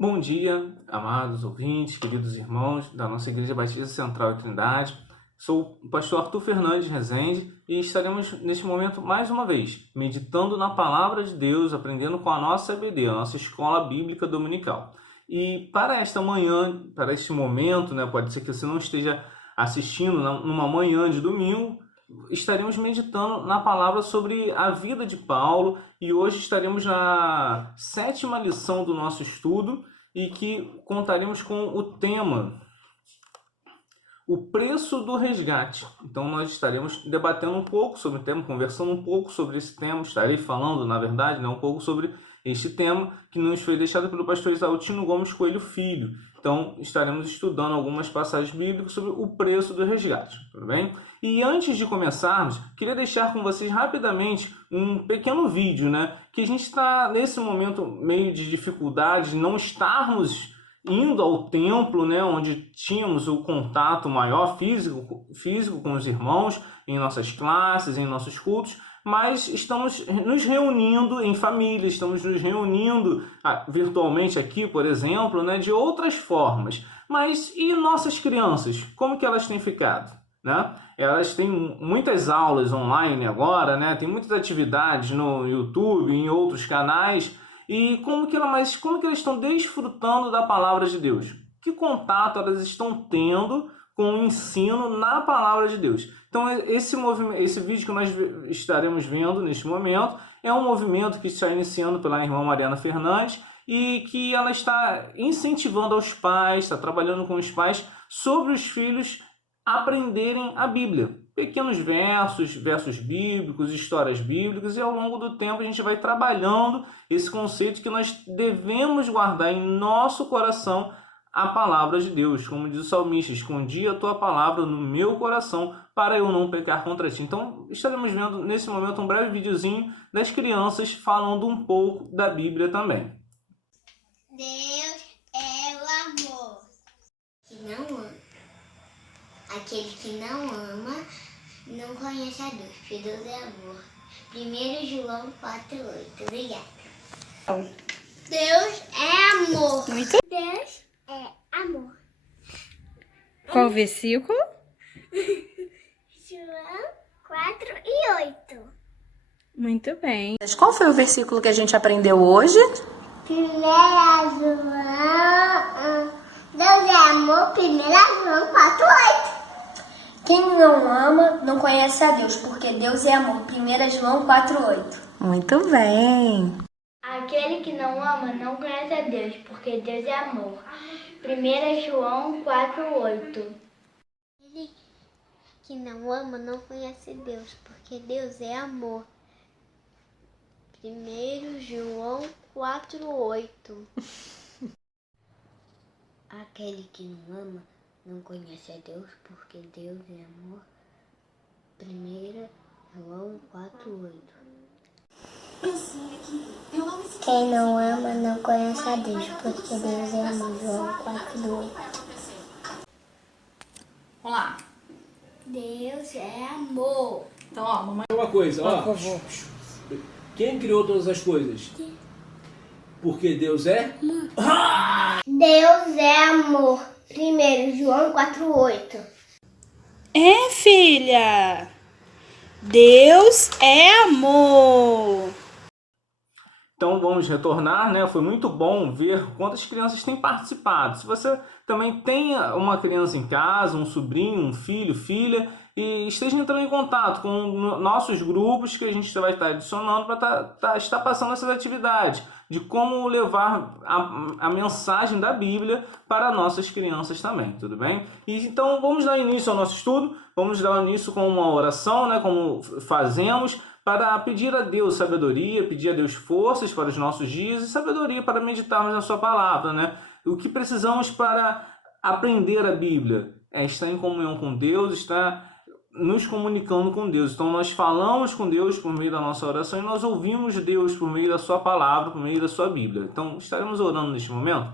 Bom dia, amados ouvintes, queridos irmãos da nossa Igreja Batista Central e Trindade. Sou o pastor Arthur Fernandes Rezende e estaremos neste momento mais uma vez meditando na Palavra de Deus, aprendendo com a nossa EBD, a nossa Escola Bíblica Dominical. E para esta manhã, para este momento, pode ser que você não esteja assistindo numa manhã de domingo, estaremos meditando na palavra sobre a vida de Paulo e hoje estaremos na 7ª lição do nosso estudo e que contaremos com o tema o preço do resgate. Então nós estaremos debatendo um pouco sobre o tema, conversando um pouco sobre esse tema, estarei falando, na verdade, um pouco sobre este tema que nos foi deixado pelo pastor Isaltino Gomes Coelho Filho. Então estaremos estudando algumas passagens bíblicas sobre o preço do resgate, tudo bem? E antes de começarmos, queria deixar com vocês rapidamente um pequeno vídeo, que a gente está nesse momento meio de dificuldade, não estarmos indo ao templo, onde tínhamos o contato maior físico com os irmãos, em nossas classes, em nossos cultos, mas estamos nos reunindo em família, estamos nos reunindo virtualmente aqui, por exemplo, de outras formas. Mas e nossas crianças? Como que elas têm ficado? Elas têm muitas aulas online agora, tem muitas atividades no YouTube, em outros canais. E como que elas estão desfrutando da palavra de Deus? Que contato elas estão tendo com o ensino na palavra de Deus? Então, esse vídeo que nós estaremos vendo neste momento é um movimento que está iniciando pela irmã Mariana Fernandes e que ela está incentivando aos pais, está trabalhando com os pais sobre os filhos aprenderem a Bíblia. Pequenos versos bíblicos, histórias bíblicas, e ao longo do tempo a gente vai trabalhando esse conceito que nós devemos guardar em nosso coração a palavra de Deus. Como diz o salmista, escondi a tua palavra no meu coração para eu não pecar contra ti. Então estaremos vendo nesse momento um breve videozinho das crianças falando um pouco da Bíblia também. Deus é o amor. Que não ama. Aquele que não ama não conhece a Deus, porque Deus é amor. 1 João 4,8. Obrigada. Deus é amor. Muito. Deus é amor. Qual versículo? João 4:8. Muito bem. Qual foi o versículo que a gente aprendeu hoje? 1 João. Deus é amor. 1 João 4:8. Quem não ama não conhece a Deus, porque Deus é amor. 1 João 4:8. Muito bem. Aquele que não ama não conhece a Deus, porque Deus é amor. 1 João 4:8. Aquele que não ama não conhece Deus, porque Deus é amor. 1 João 4:8. Aquele que não ama não conhece a Deus, porque Deus é amor. 1 João 4:8. Quem não ama não conhece a Deus, porque Deus é amor. João 4:8. Vamos lá. Deus é amor. Então, mamãe. Uma coisa, quem criou todas as coisas? Porque Deus é? Deus é amor. 1 João 4:8. É, filha. Deus é amor. Então vamos retornar, Foi muito bom ver quantas crianças têm participado. Se você também tem uma criança em casa, um sobrinho, um filho, filha, e esteja entrando em contato com nossos grupos que a gente vai estar adicionando para estar passando essas atividades, de como levar a mensagem da Bíblia para nossas crianças também, tudo bem? E então vamos dar início ao nosso estudo, vamos dar início com uma oração, como fazemos, para pedir a Deus sabedoria, pedir a Deus forças para os nossos dias e sabedoria para meditarmos na sua palavra, O que precisamos para aprender a Bíblia é estar em comunhão com Deus, estar nos comunicando com Deus. Então nós falamos com Deus por meio da nossa oração e nós ouvimos Deus por meio da sua palavra, por meio da sua Bíblia. Então estaremos orando neste momento.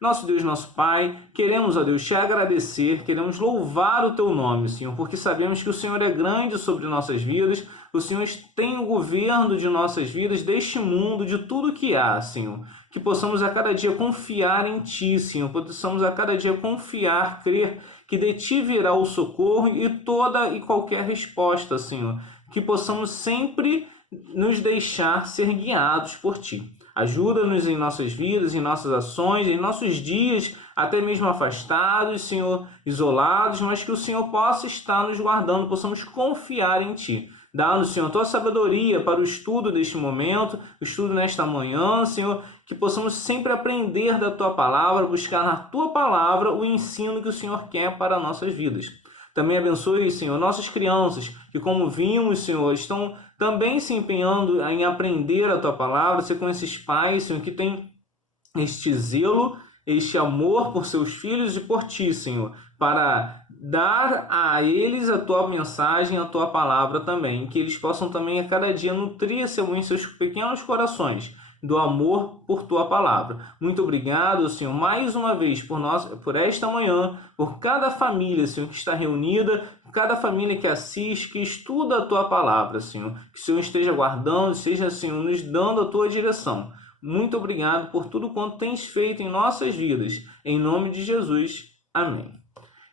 Nosso Deus, nosso Pai, queremos, ó Deus, te agradecer, queremos louvar o teu nome, Senhor, porque sabemos que o Senhor é grande sobre nossas vidas, o Senhor tem o governo de nossas vidas, deste mundo, de tudo que há, Senhor. Que possamos a cada dia confiar em Ti, Senhor. Possamos a cada dia confiar, crer que de Ti virá o socorro e toda e qualquer resposta, Senhor. Que possamos sempre nos deixar ser guiados por Ti. Ajuda-nos em nossas vidas, em nossas ações, em nossos dias, até mesmo afastados, Senhor, isolados, mas que o Senhor possa estar nos guardando, possamos confiar em Ti. Dá-nos, Senhor, a Tua sabedoria para o estudo deste momento, o estudo nesta manhã, Senhor, que possamos sempre aprender da Tua palavra, buscar na Tua palavra o ensino que o Senhor quer para nossas vidas. Também abençoe, Senhor, nossas crianças, que como vimos, Senhor, estão também se empenhando em aprender a Tua palavra, ser com esses pais, Senhor, que têm este zelo, este amor por seus filhos e por Ti, Senhor, para dar a eles a Tua mensagem, a Tua palavra também, que eles possam também a cada dia nutrir, Senhor, em seus pequenos corações do amor por Tua palavra. Muito obrigado, Senhor, mais uma vez por esta manhã, por cada família, Senhor, que está reunida, cada família que assiste, que estuda a Tua palavra, Senhor. Que o Senhor esteja guardando, esteja, Senhor, nos dando a Tua direção. Muito obrigado por tudo quanto tens feito em nossas vidas. Em nome de Jesus. Amém.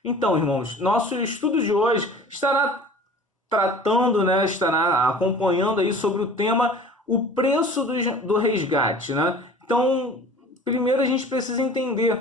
Então, irmãos, nosso estudo de hoje estará tratando, estará acompanhando aí sobre o tema o preço do resgate, Então, primeiro a gente precisa entender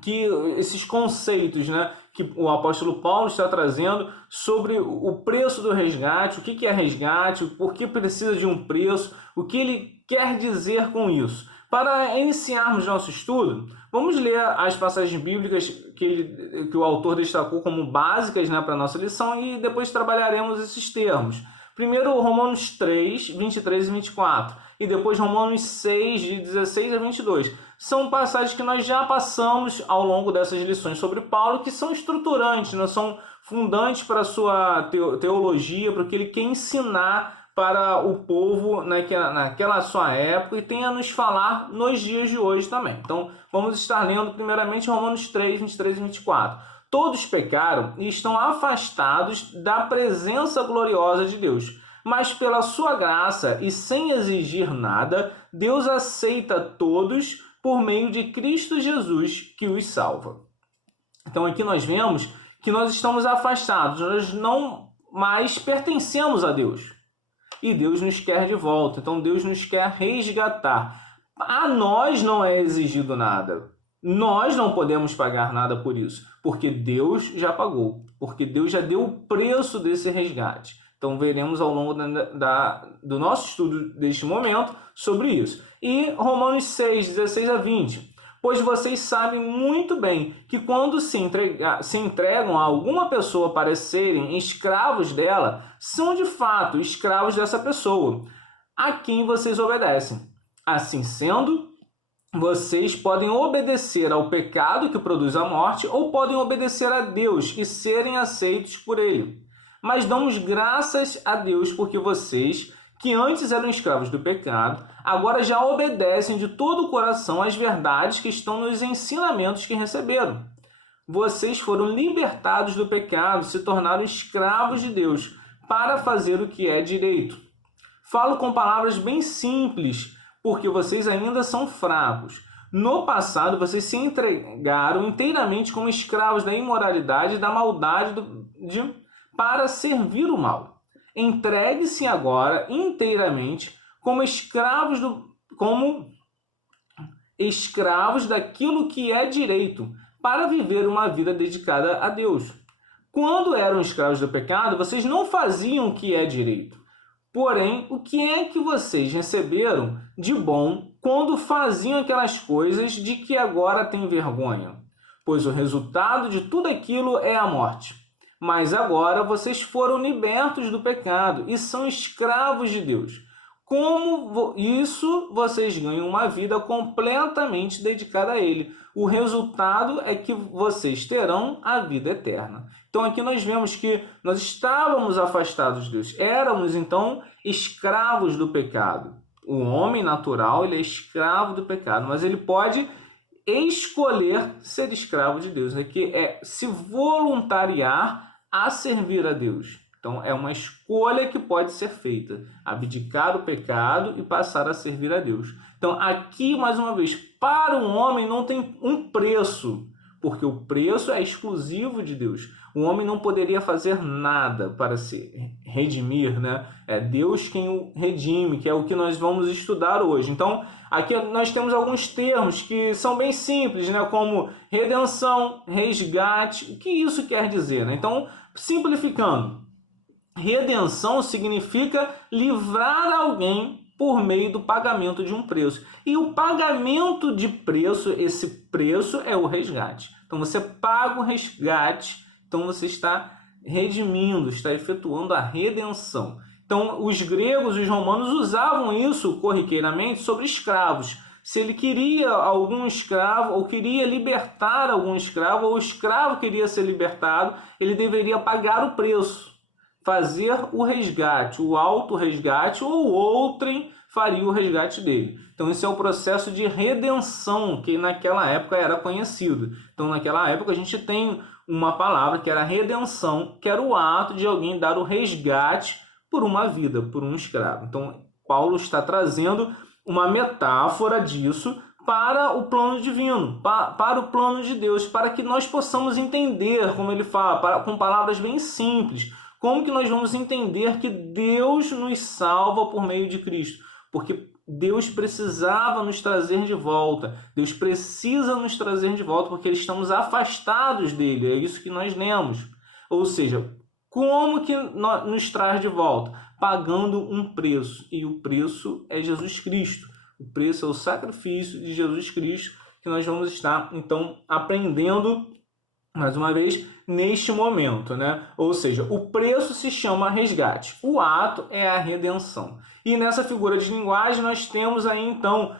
que esses conceitos, que o apóstolo Paulo está trazendo sobre o preço do resgate, o que é resgate, por que precisa de um preço, o que ele quer dizer com isso. Para iniciarmos nosso estudo, vamos ler as passagens bíblicas que o autor destacou como básicas para a nossa lição e depois trabalharemos esses termos. Primeiro, Romanos 3, 23 e 24. E depois Romanos 6, de 16 a 22. São passagens que nós já passamos ao longo dessas lições sobre Paulo, que são estruturantes, são fundantes para a sua teologia, para o que ele quer ensinar para o povo naquela sua época e tem a nos falar nos dias de hoje também. Então, vamos estar lendo primeiramente Romanos 3, 23 e 24. Todos pecaram e estão afastados da presença gloriosa de Deus. Mas pela sua graça e sem exigir nada, Deus aceita todos por meio de Cristo Jesus que os salva. Então aqui nós vemos que nós estamos afastados, nós não mais pertencemos a Deus. E Deus nos quer de volta, então Deus nos quer resgatar. A nós não é exigido nada. Nós não podemos pagar nada por isso, porque Deus já pagou, porque Deus já deu o preço desse resgate. Então veremos ao longo do nosso estudo deste momento sobre isso. E Romanos 6, 16 a 20. Pois vocês sabem muito bem que quando se entregam a alguma pessoa para serem escravos dela, são de fato escravos dessa pessoa, a quem vocês obedecem. Assim sendo, vocês podem obedecer ao pecado que produz a morte ou podem obedecer a Deus e serem aceitos por Ele. Mas damos graças a Deus porque vocês, que antes eram escravos do pecado, agora já obedecem de todo o coração às verdades que estão nos ensinamentos que receberam. Vocês foram libertados do pecado, se tornaram escravos de Deus para fazer o que é direito. Falo com palavras bem simples, porque vocês ainda são fracos. No passado, vocês se entregaram inteiramente como escravos da imoralidade e da maldade para servir o mal. Entregue-se agora inteiramente como escravos daquilo que é direito, para viver uma vida dedicada a Deus. Quando eram escravos do pecado, vocês não faziam o que é direito. Porém, o que é que vocês receberam de bom quando faziam aquelas coisas de que agora têm vergonha? Pois o resultado de tudo aquilo é a morte. Mas agora vocês foram libertos do pecado e são escravos de Deus. Como isso, vocês ganham uma vida completamente dedicada a Ele. O resultado é que vocês terão a vida eterna. Então aqui nós vemos que nós estávamos afastados de Deus. Éramos, então, escravos do pecado. O homem natural, ele é escravo do pecado, mas ele pode escolher ser escravo de Deus, que é se voluntariar a servir a Deus. Então, é uma escolha que pode ser feita. Abdicar o pecado e passar a servir a Deus. Então, aqui, mais uma vez, para um homem não tem um preço, porque o preço é exclusivo de Deus. O homem não poderia fazer nada para se redimir, né? É Deus quem o redime, que é o que nós vamos estudar hoje. Então, aqui nós temos alguns termos que são bem simples, né? Como redenção, resgate. O que isso quer dizer, né? Então, simplificando, redenção significa livrar alguém por meio do pagamento de um preço. E o pagamento de preço, esse preço é o resgate. Então você paga o resgate, então você está redimindo, está efetuando a redenção. Então os gregos e os romanos usavam isso corriqueiramente sobre escravos. Se ele queria algum escravo, ou queria libertar algum escravo, ou o escravo queria ser libertado, ele deveria pagar o preço, fazer o resgate, o auto-resgate, ou outrem faria o resgate dele. Então, esse é o processo de redenção, que naquela época era conhecido. Então, naquela época, a gente tem uma palavra que era redenção, que era o ato de alguém dar o resgate por uma vida, por um escravo. Então, Paulo está trazendo uma metáfora disso para o plano divino, para o plano de Deus, para que nós possamos entender, como ele fala, com palavras bem simples, como que nós vamos entender que Deus nos salva por meio de Cristo? Porque Deus precisava nos trazer de volta. Deus precisa nos trazer de volta porque estamos afastados dele. É isso que nós lemos. Ou seja, como que nos traz de volta? Pagando um preço. E o preço é Jesus Cristo. O preço é o sacrifício de Jesus Cristo que nós vamos estar, então, aprendendo mais uma vez, neste momento, né? Ou seja, o preço se chama resgate, o ato é a redenção. E nessa figura de linguagem nós temos aí, então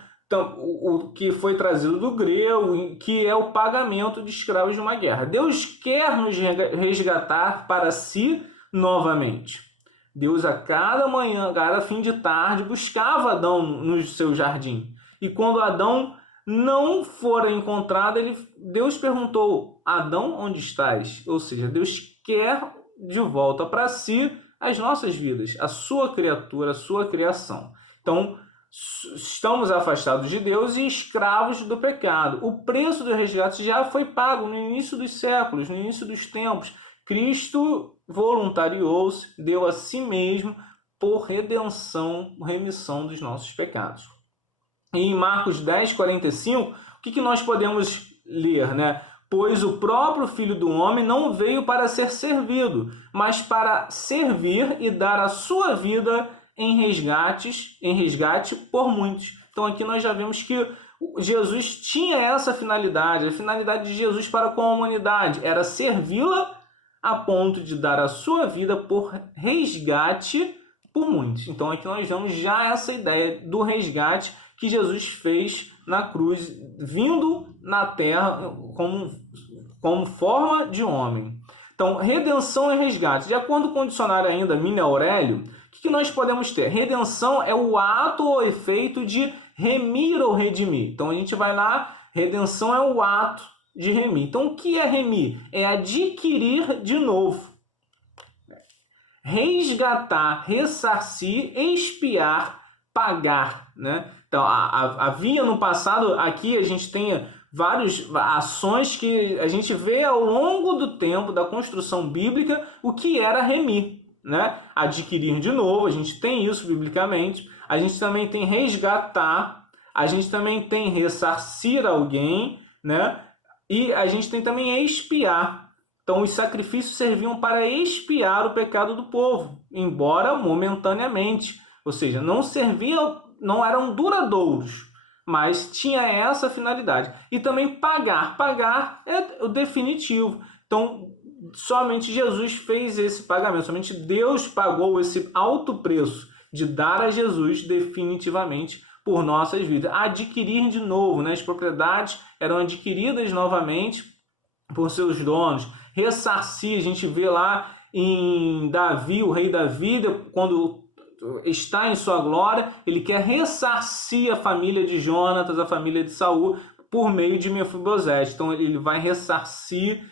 o que foi trazido do grego, que é o pagamento de escravos de uma guerra. Deus quer nos resgatar para si novamente. Deus a cada manhã, a cada fim de tarde, buscava Adão no seu jardim. E quando Adão não fora encontrado, Deus perguntou: Adão, onde estás? Ou seja, Deus quer de volta para si as nossas vidas, a sua criatura, a sua criação. Então, estamos afastados de Deus e escravos do pecado. O preço do resgate já foi pago no início dos séculos, no início dos tempos. Cristo voluntariou-se, deu a si mesmo por redenção, remissão dos nossos pecados. E em Marcos 10, 45, o que nós podemos ler, né? Pois o próprio Filho do Homem não veio para ser servido, mas para servir e dar a sua vida em resgate por muitos. Então aqui nós já vemos que Jesus tinha essa finalidade, a finalidade de Jesus para com a humanidade era servi-la a ponto de dar a sua vida por resgate por muitos. Então aqui nós vemos já essa ideia do resgate que Jesus fez na cruz, vindo na terra como forma de homem. Então, redenção e resgate. De acordo com o dicionário ainda, Mini Aurélio, o que nós podemos ter? Redenção é o ato ou efeito de remir ou redimir. Então, a gente vai lá, redenção é o ato de remir. Então, o que é remir? É adquirir de novo. Resgatar, ressarcir, expiar, pagar, né? Então, havia no passado, aqui a gente tem várias ações que a gente vê ao longo do tempo da construção bíblica o que era remir, né? Adquirir de novo, a gente tem isso biblicamente, a gente também tem resgatar, a gente também tem ressarcir alguém, né? E a gente tem também expiar. Então, os sacrifícios serviam para expiar o pecado do povo, embora momentaneamente, ou seja, não eram duradouros, mas tinha essa finalidade. E também pagar. Pagar é o definitivo. Então, somente Jesus fez esse pagamento, somente Deus pagou esse alto preço de dar a Jesus definitivamente por nossas vidas. Adquirir de novo, né? As propriedades eram adquiridas novamente por seus donos. Ressarcir, a gente vê lá em Davi, o rei Davi, quando está em sua glória, ele quer ressarcir a família de Jonatas, a família de Saul, por meio de Mefibosete. Então ele vai ressarcir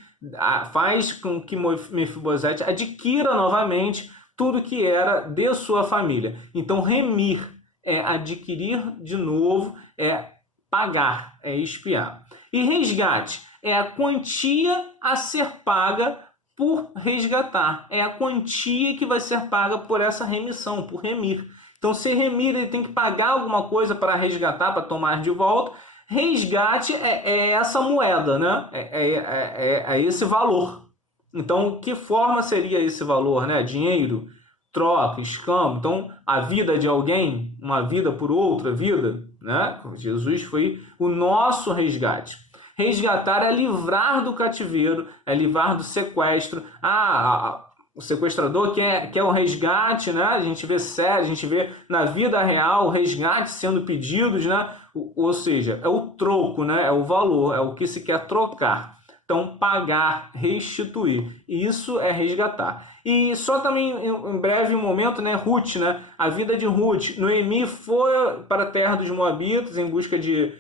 faz com que Mefibosete adquira novamente tudo que era de sua família. Então, remir é adquirir de novo, é pagar, é expiar. E resgate é a quantia a ser paga por resgatar. É a quantia que vai ser paga por essa remissão, por remir. Então, se remir, ele tem que pagar alguma coisa para resgatar, para tomar de volta. Resgate é essa moeda, né? É esse valor. Então, que forma seria esse valor, né? Dinheiro, troca, escambo. Então, a vida de alguém, uma vida por outra vida, né? Jesus foi o nosso resgate. Resgatar é livrar do cativeiro, é livrar do sequestro. O sequestrador quer o resgate, né? A gente vê sério, a gente vê na vida real o resgate sendo pedidos, né? Ou seja, é o troco, né? É o valor, é o que se quer trocar. Então, pagar, restituir. Isso é resgatar. E só também, em breve momento, né? Ruth, né? A vida de Ruth. Noemi foi para a terra dos Moabitas em busca de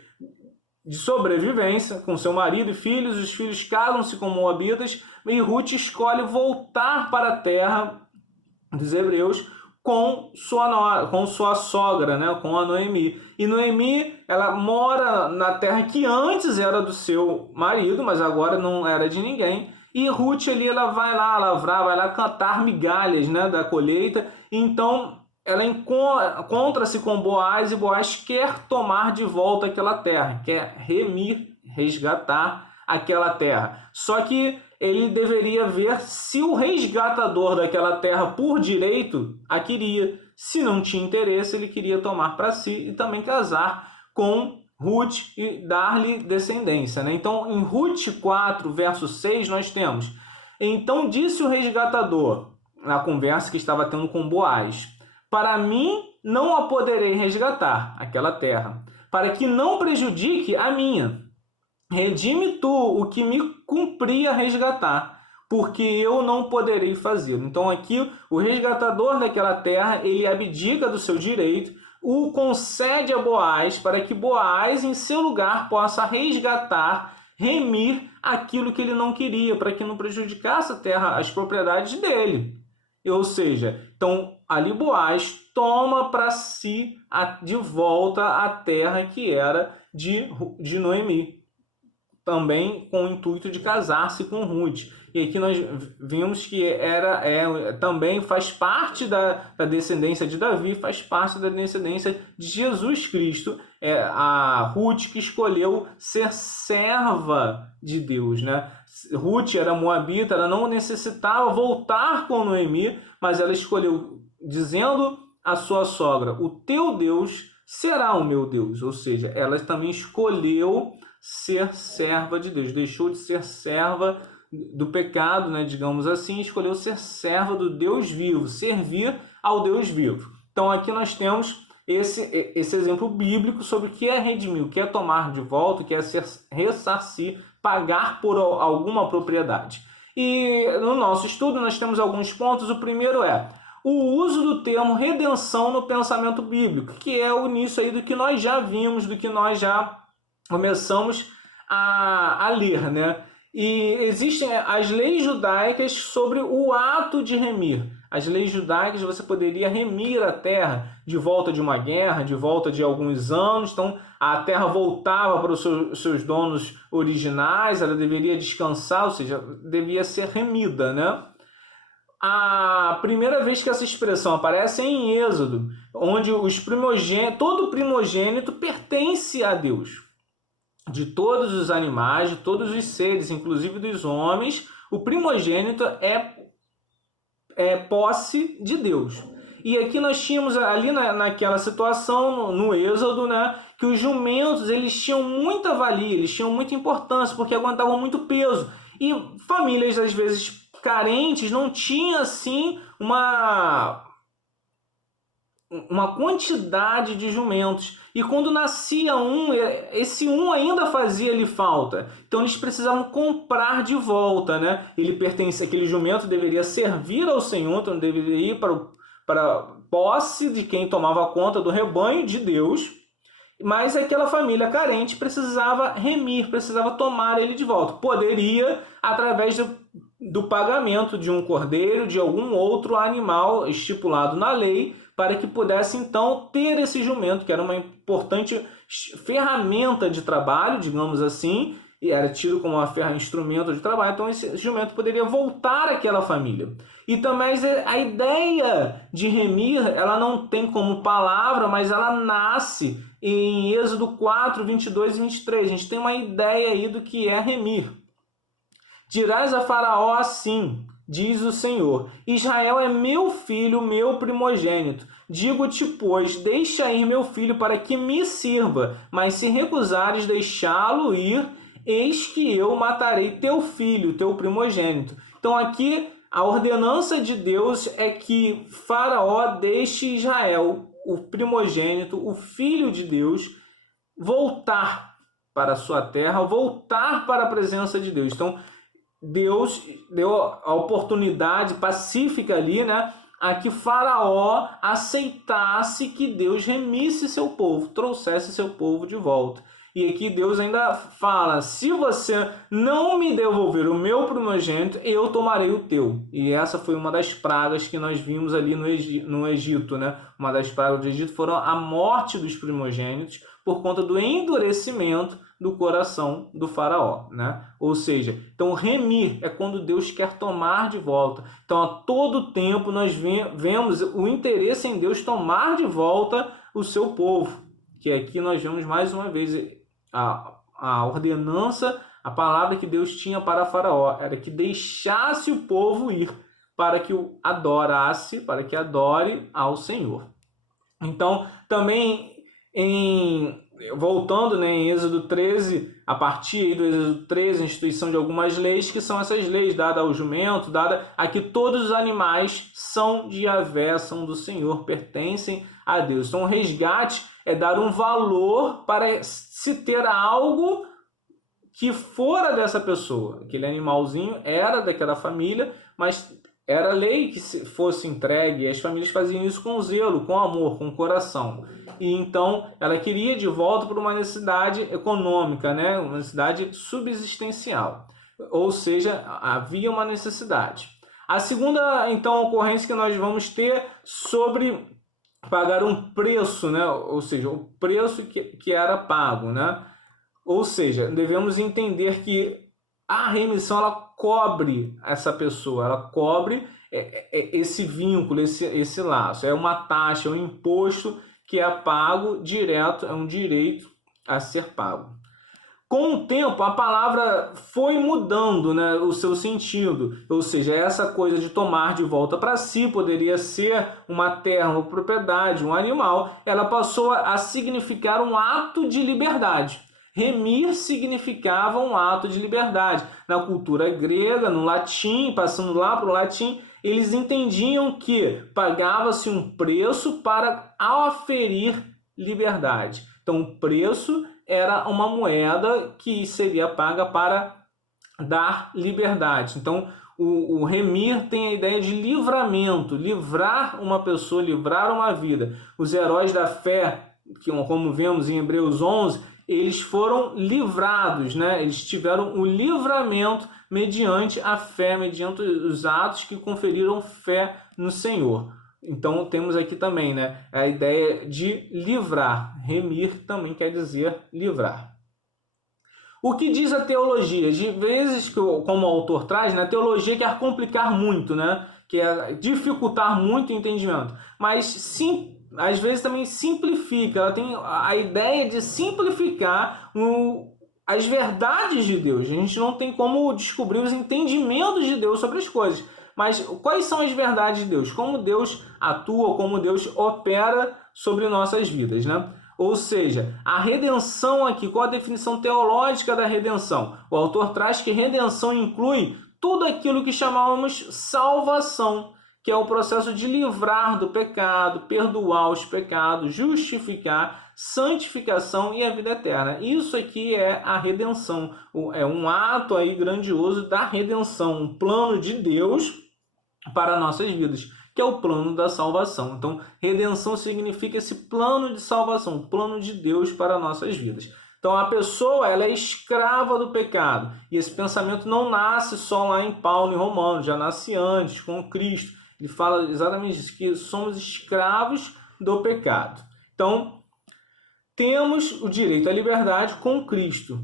sobrevivência com seu marido e filhos. Os filhos casam-se com Moabitas e Ruth escolhe voltar para a terra dos hebreus com sua sogra, né, com a Noemi. E Noemi, ela mora na terra que antes era do seu marido, mas agora não era de ninguém. E Ruth ali, ela vai lá lavrar, vai lá cantar migalhas, né, da colheita. Então ela encontra-se com Boaz e Boaz quer tomar de volta aquela terra, quer remir, resgatar aquela terra. Só que ele deveria ver se o resgatador daquela terra por direito a queria. Se não tinha interesse, ele queria tomar para si e também casar com Ruth e dar-lhe descendência, né? Então, em Ruth 4, verso 6, nós temos: então disse o resgatador, na conversa que estava tendo com Boaz: para mim não a poderei resgatar, aquela terra, para que não prejudique a minha. Redime tu o que me cumpria resgatar, porque eu não poderei fazê-lo. Então aqui o resgatador daquela terra, ele abdica do seu direito, o concede a Boaz, para que Boaz em seu lugar possa resgatar, remir aquilo que ele não queria, para que não prejudicasse a terra, as propriedades dele. Ou seja, então ali Boaz toma para si de volta a terra que era de Noemi, também com o intuito de casar-se com Ruth. E aqui nós vimos que também faz parte da descendência de Davi, faz parte da descendência de Jesus Cristo, a Ruth que escolheu ser serva de Deus, né? Ruth era moabita, ela não necessitava voltar com Noemi, mas ela escolheu, dizendo à sua sogra: o teu Deus será o meu Deus. Ou seja, ela também escolheu ser serva de Deus, deixou de ser serva do pecado, né, digamos assim, escolheu ser serva do Deus vivo, servir ao Deus vivo. Então aqui nós temos esse exemplo bíblico sobre o que é redimir, o que é tomar de volta, o que é ressarcir, pagar por alguma propriedade. E no nosso estudo nós temos alguns pontos. O primeiro é o uso do termo redenção no pensamento bíblico, que é o início aí do que nós já vimos, do que nós já começamos a ler, né? E existem as leis judaicas sobre o ato de remir. As leis judaicas, você poderia remir a terra de volta de uma guerra, de volta de alguns anos. Então, a terra voltava para os seus donos originais, ela deveria descansar, ou seja, devia ser remida, né? A primeira vez que essa expressão aparece é em Êxodo, onde todo primogênito pertence a Deus. De todos os animais, de todos os seres, inclusive dos homens, o primogênito é posse de Deus. E aqui nós tínhamos ali naquela situação, no Êxodo, né, que os jumentos eles tinham muita valia, eles tinham muita importância, porque aguentavam muito peso. E famílias, às vezes, carentes, não tinham assim uma quantidade de jumentos. E quando nascia um, esse um ainda fazia-lhe falta. Então eles precisavam comprar de volta, né? Aquele jumento deveria servir ao Senhor, então deveria ir para a posse de quem tomava conta do rebanho de Deus. mas aquela família carente precisava remir, precisava tomar ele de volta. Poderia através do pagamento de um cordeiro, de algum outro animal estipulado na lei, para que pudesse então ter esse jumento, que era uma importante ferramenta de trabalho, digamos assim, e era tido como instrumento de trabalho. Então esse jumento poderia voltar àquela família. E também a ideia de remir, ela não tem como palavra, mas ela nasce em Êxodo 4, 22 e 23. A gente tem uma ideia aí do que é remir. Dirás a Faraó assim, diz o Senhor: Israel é meu filho, meu primogênito. Digo-te, pois, deixa ir meu filho para que me sirva, mas se recusares deixá-lo ir, eis que eu matarei teu filho, teu primogênito. Então aqui a ordenança de Deus é que Faraó deixe Israel, o primogênito, o filho de Deus, voltar para a sua terra, voltar para a presença de Deus. Então Deus deu a oportunidade pacífica ali, né, a que Faraó aceitasse que Deus remisse seu povo, trouxesse seu povo de volta. E aqui Deus ainda fala: se você não me devolver o meu primogênito, eu tomarei o teu. E essa foi uma das pragas que nós vimos ali no Egito, né? Uma das pragas do Egito foram a morte dos primogênitos por conta do endurecimento do coração do faraó, né? Ou seja, então remir é quando Deus quer tomar de volta. Então a todo tempo nós vemos o interesse em Deus tomar de volta o seu povo, que aqui nós vemos mais uma vez a ordenança, a palavra que Deus tinha para Faraó era que deixasse o povo ir para que o adorasse, para que adore ao Senhor. Então, também voltando, né, em Êxodo 13, a partir do Êxodo 13, a instituição de algumas leis, que são essas leis dadas ao jumento, dada a que todos os animais são de Yahvé, são do Senhor, pertencem a Deus. Então o resgate é dar um valor para se ter algo que fora dessa pessoa. Aquele animalzinho era daquela família, mas era lei que fosse entregue, e as famílias faziam isso com zelo, com amor, com coração. E então ela queria de volta por uma necessidade econômica, né? Uma necessidade subsistencial. Ou seja, havia uma necessidade. A segunda, então, ocorrência que nós vamos ter sobre pagar um preço, né? Ou seja, o preço que era pago, né? Ou seja, devemos entender que a remissão ela cobre essa pessoa, ela cobre esse vínculo, esse laço. É uma taxa, é um imposto que é pago direto, é um direito a ser pago. Com o tempo, a palavra foi mudando, né, o seu sentido. Ou seja, essa coisa de tomar de volta para si poderia ser uma terra, uma propriedade, um animal. Ela passou a significar um ato de liberdade. Remir significava um ato de liberdade. Na cultura grega, no latim, passando lá para o latim, eles entendiam que pagava-se um preço para aferir liberdade. Então, o preço era uma moeda que seria paga para dar liberdade. Então, o remir tem a ideia de livramento, livrar uma pessoa, livrar uma vida. Os heróis da fé, que, como vemos em Hebreus 11, eles foram livrados, né? Eles tiveram o livramento mediante a fé, mediante os atos que conferiram fé no Senhor. Então temos aqui também, né, a ideia de livrar. Remir também quer dizer livrar. O que diz a teologia? De vezes, como o autor traz, né, a teologia quer complicar muito, né, quer dificultar muito o entendimento, mas sim, às vezes também simplifica. Ela tem a ideia de simplificar as verdades de Deus. A gente não tem como descobrir os entendimentos de Deus sobre as coisas. Mas quais são as verdades de Deus? Como Deus atua, como Deus opera sobre nossas vidas, né? Ou seja, a redenção aqui, qual a definição teológica da redenção? O autor traz que redenção inclui tudo aquilo que chamamos salvação, que é o processo de livrar do pecado, perdoar os pecados, justificar, santificação e a vida eterna. Isso aqui é a redenção, é um ato aí grandioso da redenção, um plano de Deus para nossas vidas, que é o plano da salvação. Então, redenção significa esse plano de salvação, o plano de Deus para nossas vidas. Então, a pessoa ela é escrava do pecado. E esse pensamento não nasce só lá em Paulo, em Romanos, já nasce antes, com Cristo. Ele fala exatamente isso, que somos escravos do pecado. Então, temos o direito à liberdade com Cristo.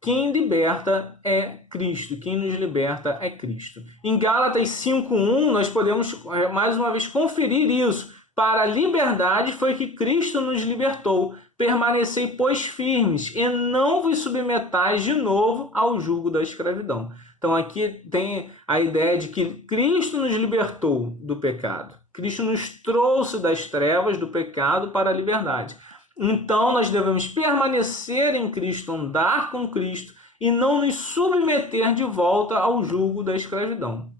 Quem liberta é Cristo. Quem nos liberta é Cristo. Em Gálatas 5:1, nós podemos mais uma vez conferir isso. Para a liberdade foi que Cristo nos libertou. Permanecei, pois, firmes, e não vos submetais de novo ao jugo da escravidão. Então aqui tem a ideia de que Cristo nos libertou do pecado. Cristo nos trouxe das trevas, do pecado, para a liberdade. Então nós devemos permanecer em Cristo, andar com Cristo e não nos submeter de volta ao jugo da escravidão.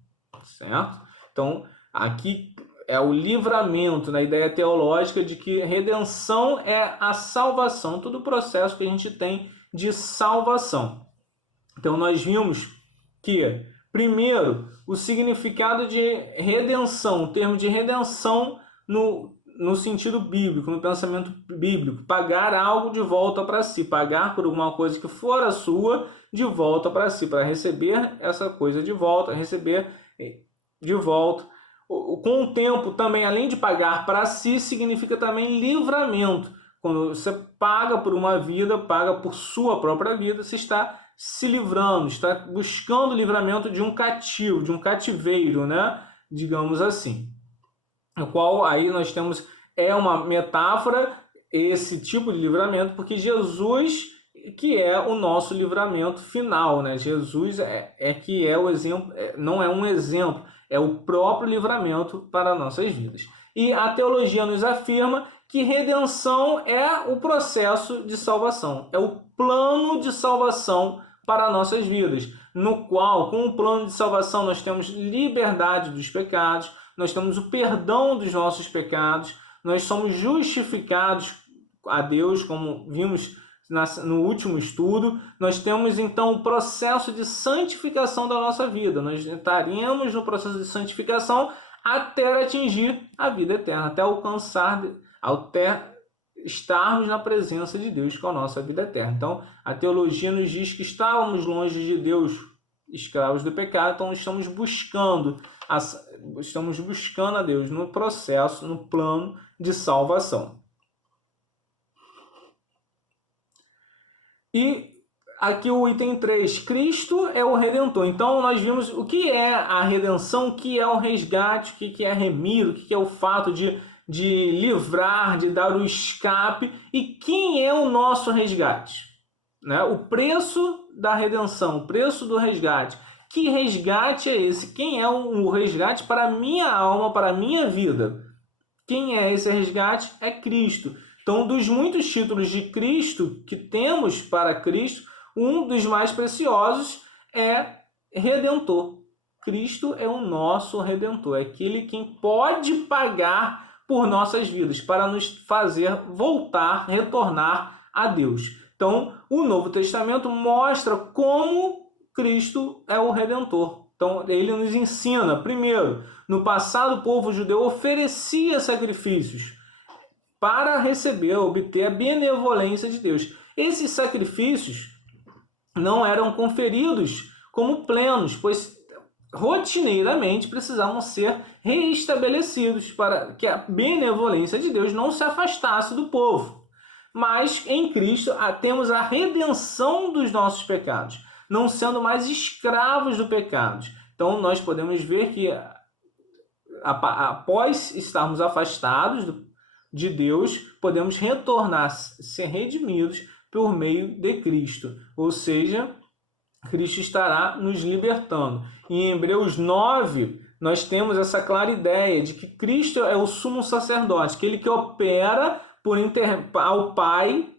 Certo? Então aqui é o livramento, na ideia teológica de que redenção é a salvação, todo o processo que a gente tem de salvação. Então nós vimos que, primeiro, o significado de redenção, o termo de redenção no sentido bíblico, no pensamento bíblico, pagar algo de volta para si, pagar por alguma coisa que fora sua de volta para si, para receber essa coisa de volta, receber de volta. Com o tempo também, além de pagar para si, significa também livramento. Quando você paga por uma vida, paga por sua própria vida, você está se livrando, está buscando livramento de um cativo, de um cativeiro, né? Digamos assim. O qual aí nós temos, é uma metáfora, esse tipo de livramento, porque Jesus que é o nosso livramento final, né? Jesus que é o exemplo, não é um exemplo, é o próprio livramento para nossas vidas. E a teologia nos afirma que redenção é o processo de salvação, é o plano de salvação para nossas vidas, no qual, com o plano de salvação, nós temos liberdade dos pecados, nós temos o perdão dos nossos pecados, nós somos justificados a Deus, como vimos no último estudo. Nós temos então o processo de santificação da nossa vida. Nós estaremos no processo de santificação até atingir a vida eterna, até estarmos na presença de Deus com a nossa vida eterna. Então, a teologia nos diz que estávamos longe de Deus, escravos do pecado, então estamos buscando a Deus no processo, no plano de salvação. E aqui o item 3, Cristo é o Redentor. Então nós vimos o que é a redenção, o que é o resgate, o que é remir, o que é o fato de livrar, de dar o escape, e quem é o nosso resgate, né? O preço da redenção, o preço do resgate. Que resgate é esse? Quem é o resgate para a minha alma, para a minha vida? Quem é esse resgate? É Cristo. Então, dos muitos títulos de Cristo que temos para Cristo, um dos mais preciosos é Redentor. Cristo é o nosso Redentor, é aquele quem pode pagar por nossas vidas, para nos fazer voltar, retornar a Deus. Então, o Novo Testamento mostra como Cristo é o Redentor. Então, ele nos ensina, primeiro, no passado o povo judeu oferecia sacrifícios para receber, obter a benevolência de Deus. Esses sacrifícios não eram conferidos como plenos, pois rotineiramente precisavam ser reestabelecidos para que a benevolência de Deus não se afastasse do povo. Mas em Cristo temos a redenção dos nossos pecados, não sendo mais escravos do pecado. Então nós podemos ver que após estarmos afastados de Deus, podemos retornar, ser redimidos por meio de Cristo. Ou seja, Cristo estará nos libertando. E em Hebreus 9, nós temos essa clara ideia de que Cristo é o sumo sacerdote, aquele que opera ao Pai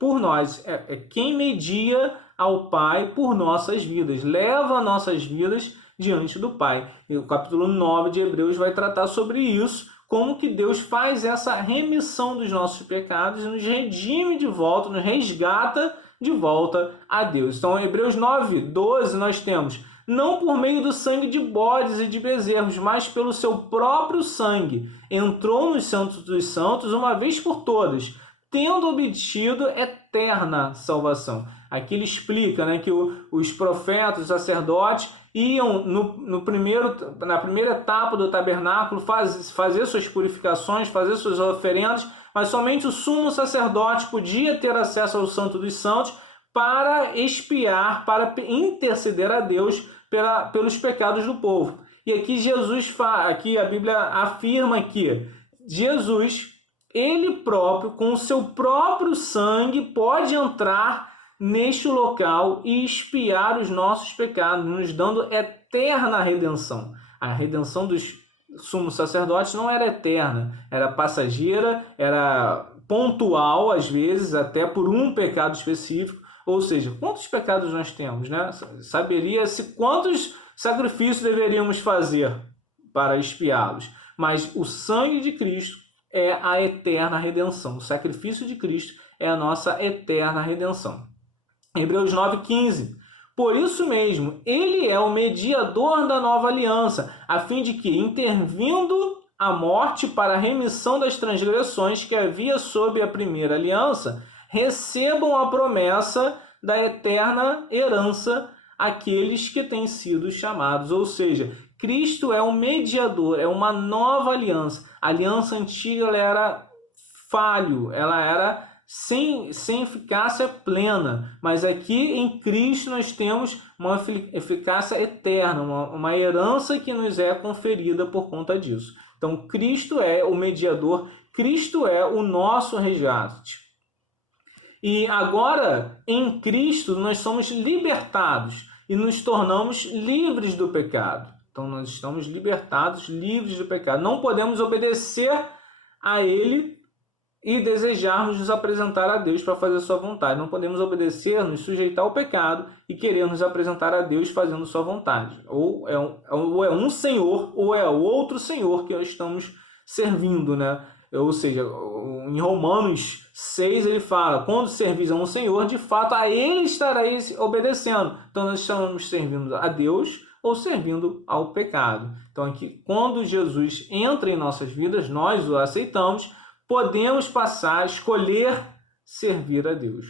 por nós. É quem media ao Pai por nossas vidas, leva nossas vidas diante do Pai. E o capítulo 9 de Hebreus vai tratar sobre isso, como que Deus faz essa remissão dos nossos pecados e nos redime de volta, nos resgata de volta a Deus. Então, em Hebreus 9, 12, nós temos: não por meio do sangue de bodes e de bezerros, mas pelo seu próprio sangue, entrou nos santos dos santos uma vez por todas, tendo obtido eterna salvação. Aqui ele explica, né, que os profetas, os sacerdotes, iam na primeira etapa do tabernáculo fazer suas purificações, fazer suas oferendas, mas somente o sumo sacerdote podia ter acesso ao Santo dos Santos para expiar, para interceder a Deus pelos pecados do povo. E aqui a Bíblia afirma que Jesus, ele próprio, com o seu próprio sangue, pode entrar neste local e expiar os nossos pecados, nos dando eterna redenção. A redenção dos sumos sacerdotes não era eterna, era passageira, era pontual, às vezes, até por um pecado específico. Ou seja, quantos pecados nós temos, né? Saberia-se quantos sacrifícios deveríamos fazer para expiá-los. Mas o sangue de Cristo é a eterna redenção. O sacrifício de Cristo é a nossa eterna redenção. Hebreus 9,15. Por isso mesmo, ele é o mediador da nova aliança, a fim de que, intervindo a morte para a remissão das transgressões que havia sob a primeira aliança, recebam a promessa da eterna herança aqueles que têm sido chamados. Ou seja, Cristo é o mediador, é uma nova aliança. A aliança antiga ela era falho, ela era sem eficácia plena, mas aqui em Cristo nós temos uma eficácia eterna, uma herança que nos é conferida por conta disso. Então Cristo é o mediador, Cristo é o nosso resgate. E agora, em Cristo, nós somos libertados e nos tornamos livres do pecado. Então, nós estamos libertados, livres do pecado. Não podemos obedecer a Ele e desejarmos nos apresentar a Deus para fazer a sua vontade. Não podemos obedecer, nos sujeitar ao pecado e querer nos apresentar a Deus fazendo sua vontade. Ou é um Senhor, ou é outro Senhor que nós estamos servindo, né? Ou seja, em Romanos 6 ele fala, quando servis a um Senhor, de fato a Ele estareis obedecendo. Então nós estamos servindo a Deus ou servindo ao pecado. Então aqui, quando Jesus entra em nossas vidas, nós o aceitamos, podemos passar a escolher servir a Deus.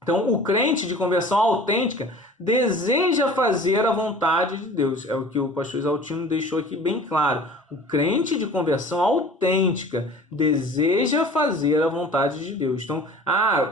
Então o crente de conversão autêntica deseja fazer a vontade de Deus. É o que o pastor Exaltino deixou aqui bem claro. O crente de conversão autêntica deseja fazer a vontade de Deus. Então,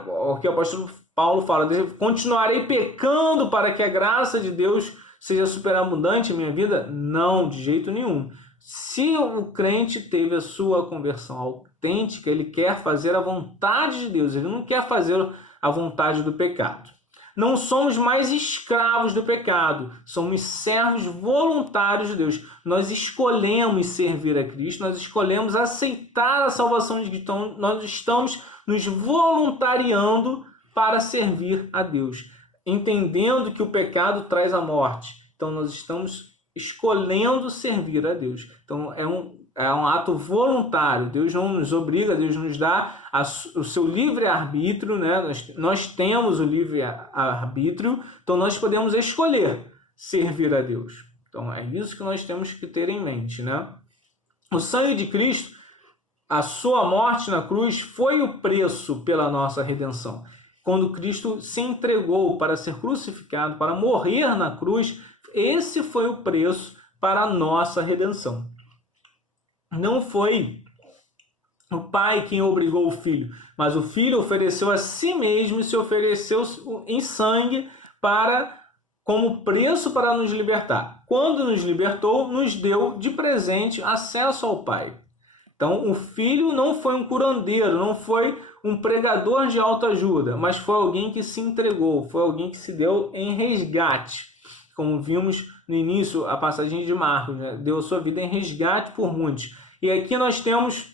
o que o apóstolo Paulo fala, continuarei pecando para que a graça de Deus seja superabundante em minha vida? Não, de jeito nenhum. Se o crente teve a sua conversão autêntica, ele quer fazer a vontade de Deus, ele não quer fazer a vontade do pecado. Não somos mais escravos do pecado, somos servos voluntários de Deus. Nós escolhemos servir a Cristo, nós escolhemos aceitar a salvação de Cristo. Então, nós estamos nos voluntariando para servir a Deus, entendendo que o pecado traz a morte. Então, nós estamos escolhendo servir a Deus. Então, é um ato voluntário. Deus não nos obriga, Deus nos dá o seu livre-arbítrio, né? Nós temos o livre-arbítrio, então nós podemos escolher servir a Deus. Então é isso que nós temos que ter em mente, né? O sangue de Cristo, a sua morte na cruz, foi o preço pela nossa redenção. Quando Cristo se entregou para ser crucificado, para morrer na cruz, esse foi o preço para a nossa redenção. Não foi o pai quem obrigou o filho, mas o filho ofereceu a si mesmo e se ofereceu em sangue como preço para nos libertar. Quando nos libertou, nos deu de presente acesso ao Pai. Então, o filho não foi um curandeiro, não foi um pregador de autoajuda, mas foi alguém que se entregou, foi alguém que se deu em resgate. Como vimos no início, a passagem de Marcos, né? Deu a sua vida em resgate por muitos. E aqui nós temos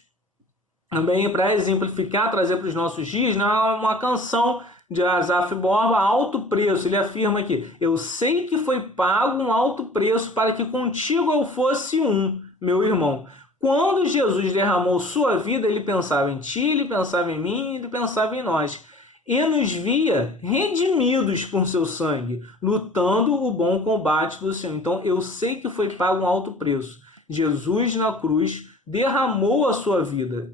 também, para exemplificar, trazer para os nossos dias, né, uma canção de Asaf Borba, Alto Preço. Ele afirma aqui: eu sei que foi pago um alto preço para que contigo eu fosse um, meu irmão. Quando Jesus derramou sua vida, ele pensava em ti, ele pensava em mim, ele pensava em nós. e nos via redimidos por seu sangue, lutando o bom combate do Senhor. Então, eu sei que foi pago um alto preço. Jesus na cruz derramou a sua vida,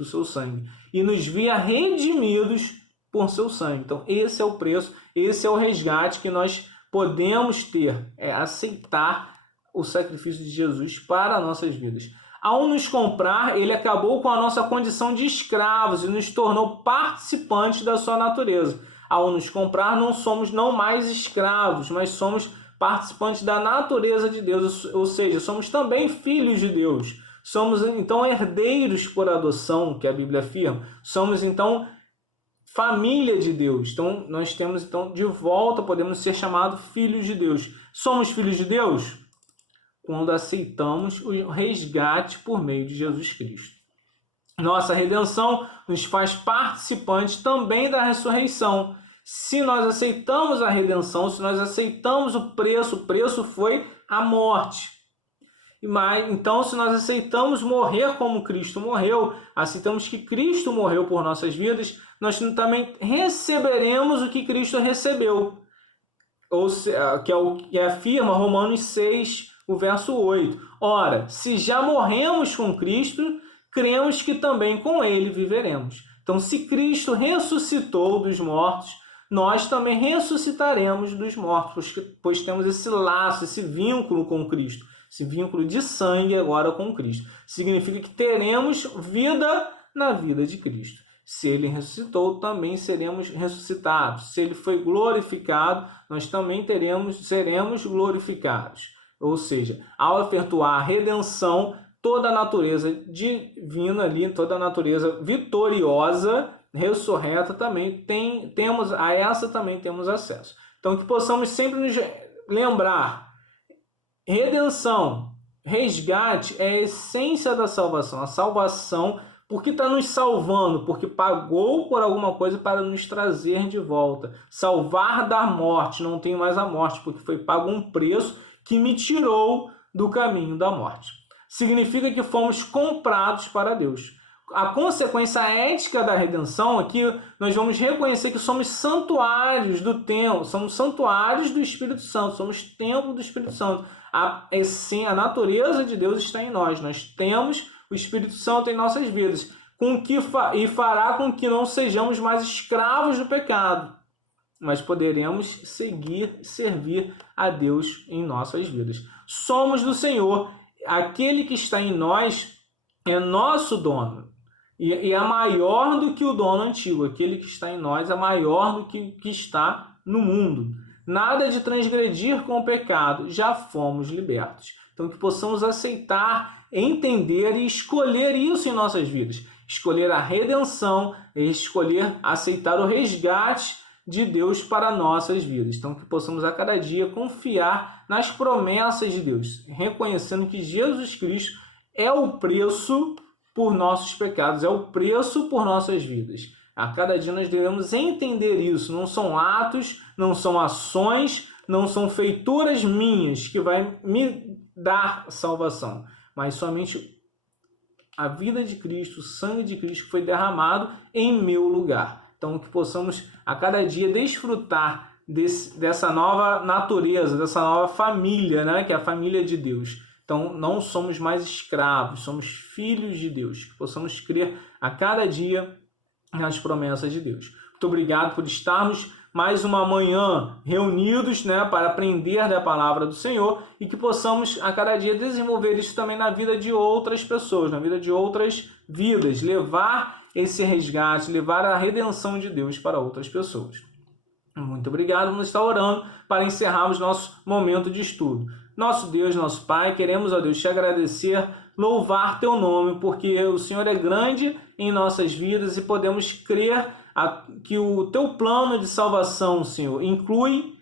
o seu sangue, e nos via redimidos por seu sangue. Então, esse é o preço, esse é o resgate que nós podemos ter, é aceitar o sacrifício de Jesus para nossas vidas. Ao nos comprar, ele acabou com a nossa condição de escravos e nos tornou participantes da sua natureza. Ao nos comprar, não somos não mais escravos, mas somos participantes da natureza de Deus, ou seja, somos também filhos de Deus. Somos, então, herdeiros por adoção, que a Bíblia afirma. Somos, então, família de Deus. Então, nós temos, então, de volta, podemos ser chamados filhos de Deus. Somos filhos de Deus quando aceitamos o resgate por meio de Jesus Cristo. Nossa redenção nos faz participantes também da ressurreição. Se nós aceitamos a redenção, se nós aceitamos o preço foi a morte. Então, se nós aceitamos morrer como Cristo morreu, aceitamos que Cristo morreu por nossas vidas, nós também receberemos o que Cristo recebeu. Ou seja, que é o que afirma Romanos 6, o verso 8. Ora, se já morremos com Cristo, cremos que também com ele viveremos. Então, se Cristo ressuscitou dos mortos, nós também ressuscitaremos dos mortos, pois temos esse laço, esse vínculo com Cristo, esse vínculo de sangue agora com Cristo. Significa que teremos vida na vida de Cristo. Se ele ressuscitou, também seremos ressuscitados. Se ele foi glorificado, nós também seremos glorificados. Ou seja, ao efetuar a redenção, toda a natureza divina ali, toda a natureza vitoriosa, ressurreta, também temos acesso. Então, que possamos sempre nos lembrar, redenção, resgate é a essência da salvação. A salvação, porque está nos salvando, porque pagou por alguma coisa para nos trazer de volta. Salvar da morte, não tem mais a morte, porque foi pago um preço que me tirou do caminho da morte. Significa que fomos comprados para Deus. A consequência ética da redenção é que nós vamos reconhecer que somos santuários do templo, somos santuários do Espírito Santo, somos templo do Espírito Santo. A natureza de Deus está em nós. Nós temos o Espírito Santo em nossas vidas, e fará com que não sejamos mais escravos do pecado, mas poderemos servir a Deus em nossas vidas. Somos do Senhor, aquele que está em nós é nosso dono, e é maior do que o dono antigo. Aquele que está em nós é maior do que está no mundo. Nada de transgredir com o pecado, já fomos libertos. Então, que possamos aceitar, entender e escolher isso em nossas vidas. Escolher a redenção, escolher aceitar o resgate de Deus para nossas vidas. Então, que possamos a cada dia confiar nas promessas de Deus, reconhecendo que Jesus Cristo é o preço por nossos pecados, é o preço por nossas vidas. A cada dia nós devemos entender isso. Não são atos, não são ações, não são feituras minhas que vai me dar salvação, mas somente a vida de Cristo, o sangue de Cristo que foi derramado em meu lugar. Então, que possamos a cada dia desfrutar dessa nova natureza, dessa nova família, né? Que é a família de Deus. Então, não somos mais escravos, somos filhos de Deus. Que possamos crer a cada dia nas promessas de Deus. Muito obrigado por estarmos mais uma manhã reunidos, né, para aprender da palavra do Senhor, e que possamos a cada dia desenvolver isso também na vida de outras pessoas, na vida de outras vidas, levar esse resgate, levar a redenção de Deus para outras pessoas. Muito obrigado, vamos estar orando para encerrarmos nosso momento de estudo. Nosso Deus, nosso Pai, queremos, ó Deus, te agradecer, louvar teu nome, porque o Senhor é grande em nossas vidas e podemos crer que o teu plano de salvação, Senhor, inclui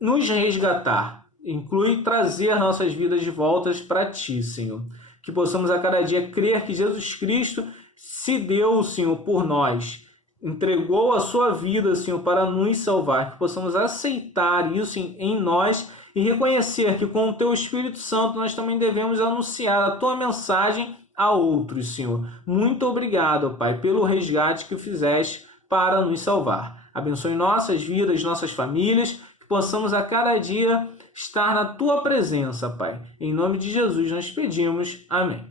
nos resgatar, inclui trazer nossas vidas de volta para ti, Senhor. Que possamos a cada dia crer que Jesus Cristo se deu, Senhor, por nós, entregou a sua vida, Senhor, para nos salvar. Que possamos aceitar isso em nós e reconhecer que com o teu Espírito Santo nós também devemos anunciar a tua mensagem a outros, Senhor. Muito obrigado, Pai, pelo resgate que o fizeste para nos salvar. Abençoe nossas vidas, nossas famílias, que possamos a cada dia estar na Tua presença, Pai. Em nome de Jesus nós pedimos. Amém.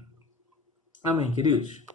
Amém, queridos.